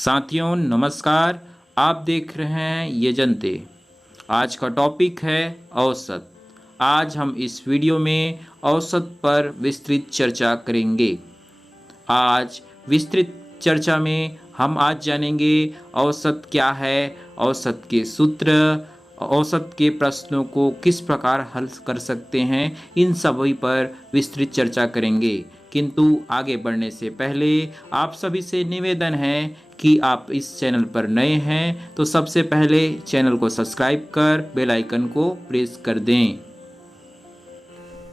साथियों नमस्कार। आप देख रहे हैं ये जनते। आज का टॉपिक है औसत। आज हम इस वीडियो में औसत पर विस्तृत चर्चा करेंगे। आज विस्तृत चर्चा में हम आज जानेंगे औसत क्या है, औसत के सूत्र, औसत के प्रश्नों को किस प्रकार हल कर सकते हैं, इन सभी पर विस्तृत चर्चा करेंगे। किंतु आगे बढ़ने से पहले आप सभी से निवेदन है कि आप इस चैनल पर नए हैं तो सबसे पहले चैनल को सब्सक्राइब कर बेल आइकन को प्रेस कर दें।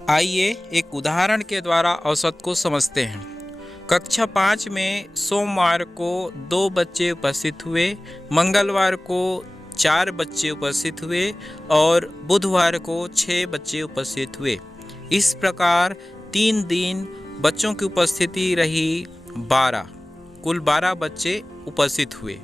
आइए एक उदाहरण के द्वारा औसत को समझते हैं। कक्षा 5 में सोमवार को 2 बच्चे उपस्थित हुए, मंगलवार को 4 बच्चे उपस्थित हुए और बुधवार को 6 बच्चे उपस्थित हुए। इस प्रकार 3 दिन बच्चों की उपस्थिति रही 12, कुल 12 बच्चे उपस्थित हुए।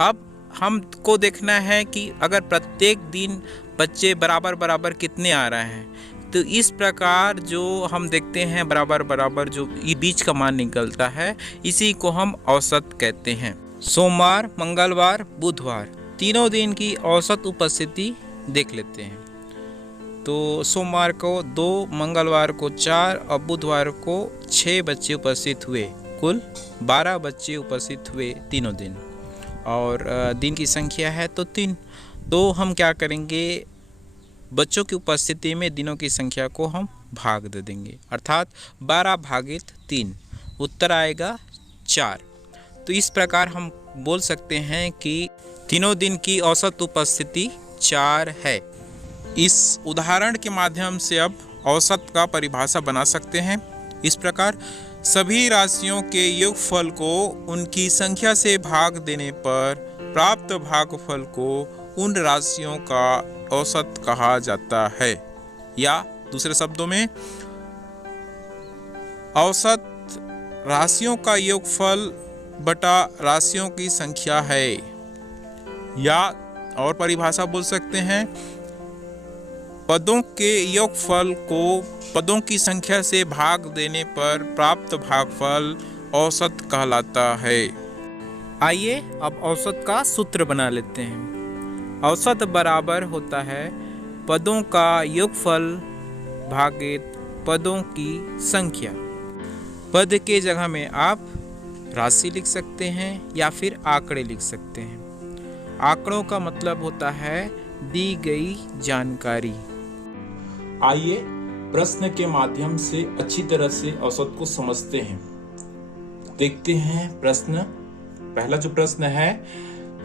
अब हमको देखना है कि अगर प्रत्येक दिन बच्चे बराबर बराबर कितने आ रहे हैं, तो इस प्रकार जो हम देखते हैं बराबर बराबर जो बीच का मान निकलता है, इसी को हम औसत कहते हैं। सोमवार, मंगलवार, बुधवार तीनों दिन की औसत उपस्थिति देख लेते हैं। तो सोमवार को 2, मंगलवार को 4 और बुधवार को 6 बच्चे उपस्थित हुए। कुल 12 बच्चे उपस्थित हुए तीनों दिन, और दिन की संख्या है तो 3। तो हम क्या करेंगे, बच्चों की उपस्थिति में दिनों की संख्या को हम भाग दे देंगे, अर्थात 12 भागित 3, उत्तर आएगा 4। तो इस प्रकार हम बोल सकते हैं कि तीनों दिन की औसत उपस्थिति 4 है। इस उदाहरण के माध्यम से अब औसत का परिभाषा बना सकते हैं इस प्रकार: सभी राशियों के योगफल को उनकी संख्या से भाग देने पर प्राप्त भागफल को उन राशियों का औसत कहा जाता है। या दूसरे शब्दों में, औसत राशियों का योगफल बटा राशियों की संख्या है। या और परिभाषा बोल सकते हैं, पदों के योगफल को पदों की संख्या से भाग देने पर प्राप्त भागफल औसत कहलाता है। आइए अब औसत का सूत्र बना लेते हैं। औसत बराबर होता है पदों का योगफल भागित पदों की संख्या। पद के जगह में आप राशि लिख सकते हैं या फिर आंकड़े लिख सकते हैं। आंकड़ों का मतलब होता है दी गई जानकारी। आइए प्रश्न के माध्यम से अच्छी तरह से औसत को समझते हैं। देखते हैं प्रश्न। पहला जो प्रश्न है,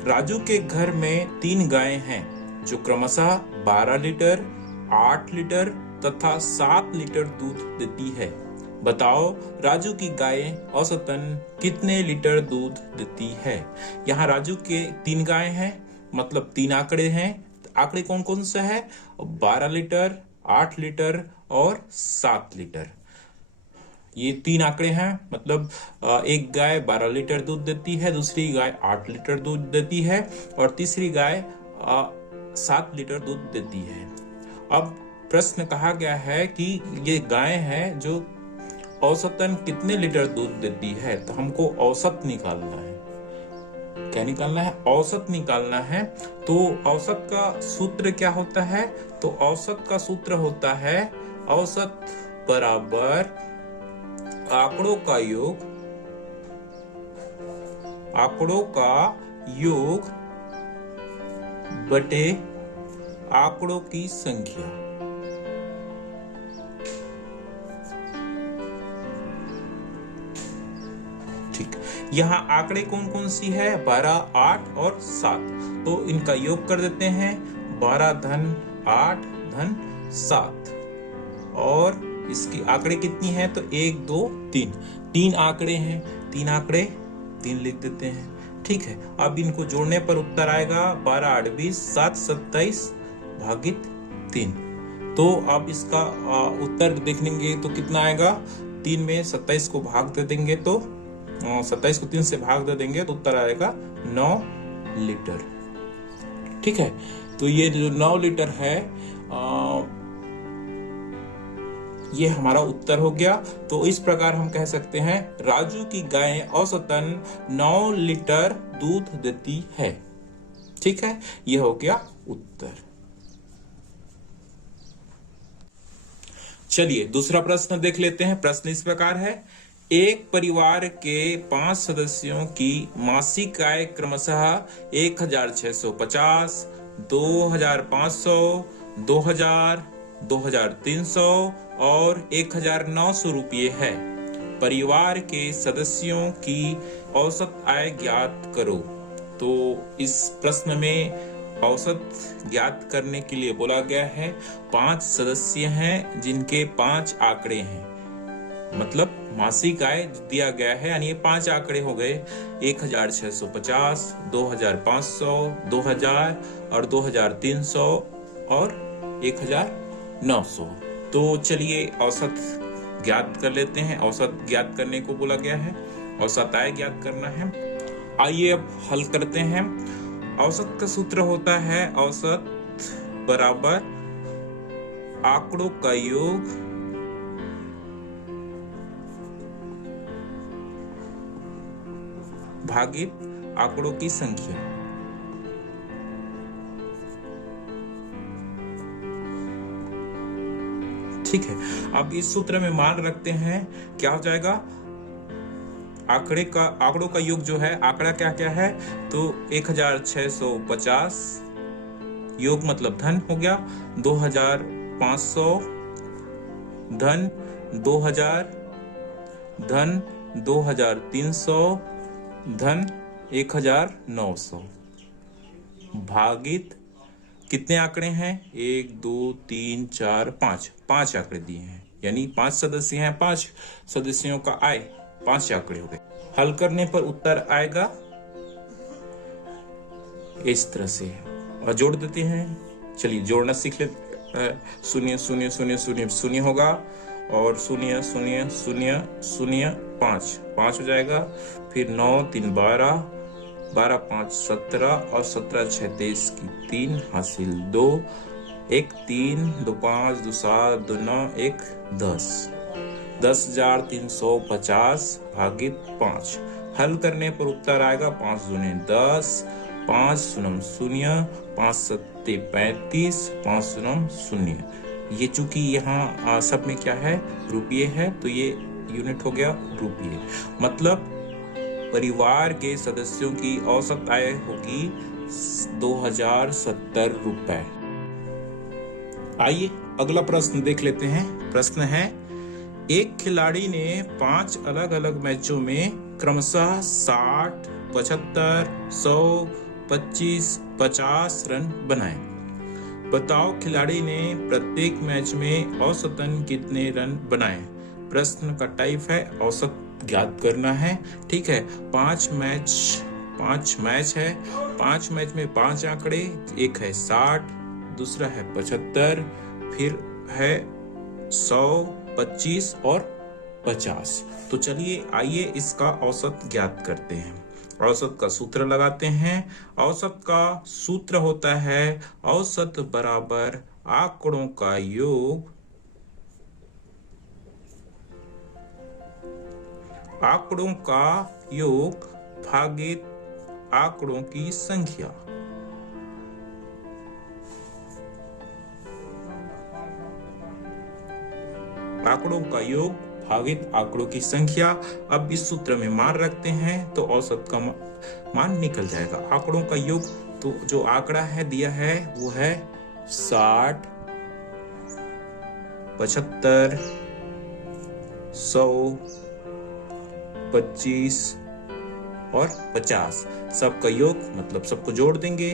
राजू के घर में 3 गायें हैं जो क्रमशः 12 लीटर, 8 लीटर तथा 7 लीटर दूध देती है। बताओ राजू की गायें औसतन कितने लीटर दूध देती है। यहाँ राजू के 3 गायें हैं, मतलब 3 आंकड़े हैं। आंकड़े कौन कौन से है? 12 लीटर, 8 लीटर और 7 लीटर। ये 3 आंकड़े हैं, मतलब एक गाय 12 लीटर दूध देती है, दूसरी गाय 8 लीटर दूध देती है और तीसरी गाय 7 लीटर दूध देती है। अब प्रश्न कहा गया है कि ये गाय है जो औसतन कितने लीटर दूध देती है, तो हमको औसत निकालना है। क्या निकालना है? औसत निकालना है। तो औसत का सूत्र क्या होता है? तो औसत का सूत्र होता है औसत बराबर आंकड़ों का योग बटे आंकड़ों की संख्या। ठीक, यहाँ आंकड़े कौन कौन सी है? 12, 8 और 7। तो इनका योग कर देते हैं, 12 धन 8 धन 7। और इसकी आंकड़े कितनी है? तो 1, 2, 3। 3 आंकड़े हैं, 3 आंकड़े 3 लिख देते हैं। ठीक है, अब इनको जोड़ने पर उत्तर आएगा 12, 8, 20, 7, 27 भागित 3। तो अब इसका उत्तर देखेंगे तो कितना आएगा? 3 में 27 को भाग दे देंगे तो 27 को 3 से भाग दे देंगे तो उत्तर आएगा 9 लीटर। ठीक है, तो ये जो 9 लीटर है, ये हमारा उत्तर हो गया। तो इस प्रकार हम कह सकते हैं राजू की गाय औसतन 9 लीटर दूध देती है। ठीक है, यह हो गया उत्तर। चलिए दूसरा प्रश्न देख लेते हैं। प्रश्न इस प्रकार है, एक परिवार के 5 सदस्यों की मासिक आय क्रमशः 1650, 2500, 2000, 2300 और 1900 रुपये है। परिवार के सदस्यों की औसत आय ज्ञात करो। तो इस प्रश्न में औसत ज्ञात करने के लिए बोला गया है 5 सदस्य हैं जिनके 5 आंकड़े हैं, मतलब मासिक आय दिया गया है, यानी ये 5 आंकड़े हो गए 1650, 2500, 2000 और 2300 और 1900। तो चलिए औसत ज्ञात कर लेते हैं। औसत ज्ञात करने को बोला गया है, औसत आय ज्ञात करना है। आइए अब हल करते हैं। औसत का सूत्र होता है औसत बराबर आंकड़ों का योग भागित आंकड़ों की संख्या। ठीक है, अब इस सूत्र में मान रखते हैं, क्या हो जाएगा, आंकड़ों का योग जो है, आंकड़ा क्या क्या है, तो 1650 योग मतलब धन हो गया, 2500 धन, 2000 धन, 2300 धन, 1900 भागित कितने आंकड़े हैं, 1 2 3 4 5, 5 आंकड़े दिए हैं, यानी 5 सदस्य हैं, 5 सदस्यों का आय 5 आंकड़े हो गए। हल करने पर उत्तर आएगा इस तरह से, और जोड़ देते हैं। चलिए जोड़ना सीख लेते। शून्य शून्य शून्य शून्य शून्य होगा और शून्य शून्य शून्य शून्य 5 5 हो जाएगा, फिर 9 3 12, 12 5 17 और 17 6 23 की 3 हासिल 2, 1 3 2 5 2 7 2 9 1 10, 10,350 भागित 5। हल करने पर उत्तर आएगा 5 दूने 10, 5 शून्य शून्य, 5 सत्ते 35, 5 शून्य शून्य। ये चूंकि यहाँ सब में क्या है, रुपये है, तो ये यूनिट हो गया रुपये। मतलब परिवार के सदस्यों की औसत आय होगी 2070 रुपए। आइए अगला प्रश्न देख लेते हैं। प्रश्न है, एक खिलाड़ी ने 5 अलग अलग मैचों में क्रमशः 60, 75, 100, 25, 50 रन बनाए। बताओ खिलाड़ी ने प्रत्येक मैच में औसतन कितने रन बनाए। प्रश्न का टाइप है औसत ज्ञात करना है। ठीक है, 5 मैच है, 5 मैच में 5 आंकड़े, एक है 60, दूसरा है 75, फिर है 100, 25 और 50। तो चलिए आइए इसका औसत ज्ञात करते हैं। औसत का सूत्र लगाते हैं। औसत का सूत्र होता है औसत बराबर आंकड़ों का योग भागित आंकड़ों की संख्या। आंकड़ों का योग भागित आंकड़ों की संख्या। अब इस सूत्र में मान रखते हैं तो औसत का मान निकल जाएगा। आंकड़ों का योग, तो जो आंकड़ा है दिया है वो है 60, 75, 100, 25 और 50, सबका योग मतलब सबको जोड़ देंगे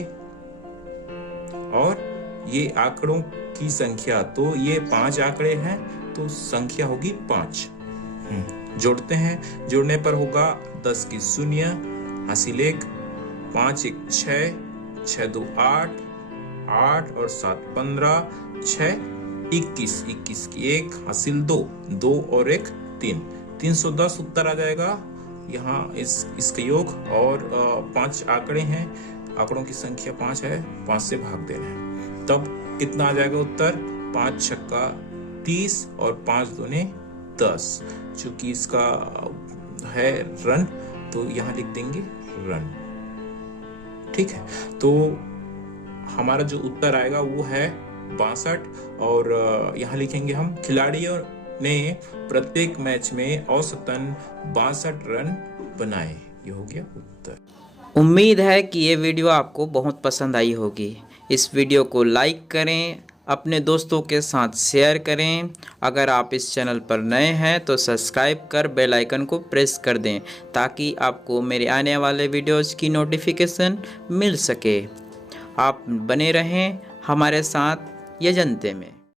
और ये आंकड़ों की संख्या, तो ये 5 आंकड़े हैं तो संख्या होगी 5। जोड़ते हैं, जोड़ने पर होगा 10 की 0 हासिल 1, 5 1 6, 6 2 8, 8 और 7 15, 6 21, 21 की 1 हासिल 2, 2 और 1 3, 310 उत्तर आ जाएगा। यहाँ इसका योग और 5 आंकड़े हैं, आंकड़ों की संख्या 5 है, 5 से भाग देना है, तब कितना आ जाएगा उत्तर, 5 छक्का 30 और 5 दूने 10। चूंकि इसका है रन तो यहाँ लिख देंगे रन। ठीक है, तो हमारा जो उत्तर आएगा वो है 62। और यहाँ लिखेंगे हम खिलाड़ियों ने प्रत्येक मैच में औसतन 62 रन बनाए। ये हो गया उत्तर। उम्मीद है कि ये वीडियो आपको बहुत पसंद आई होगी। इस वीडियो को लाइक करें, अपने दोस्तों के साथ शेयर करें। अगर आप इस चैनल पर नए हैं तो सब्सक्राइब कर बेल आइकन को प्रेस कर दें ताकि आपको मेरे आने वाले वीडियोज़ की नोटिफिकेशन मिल सके। आप बने रहें हमारे साथ ये जनते में।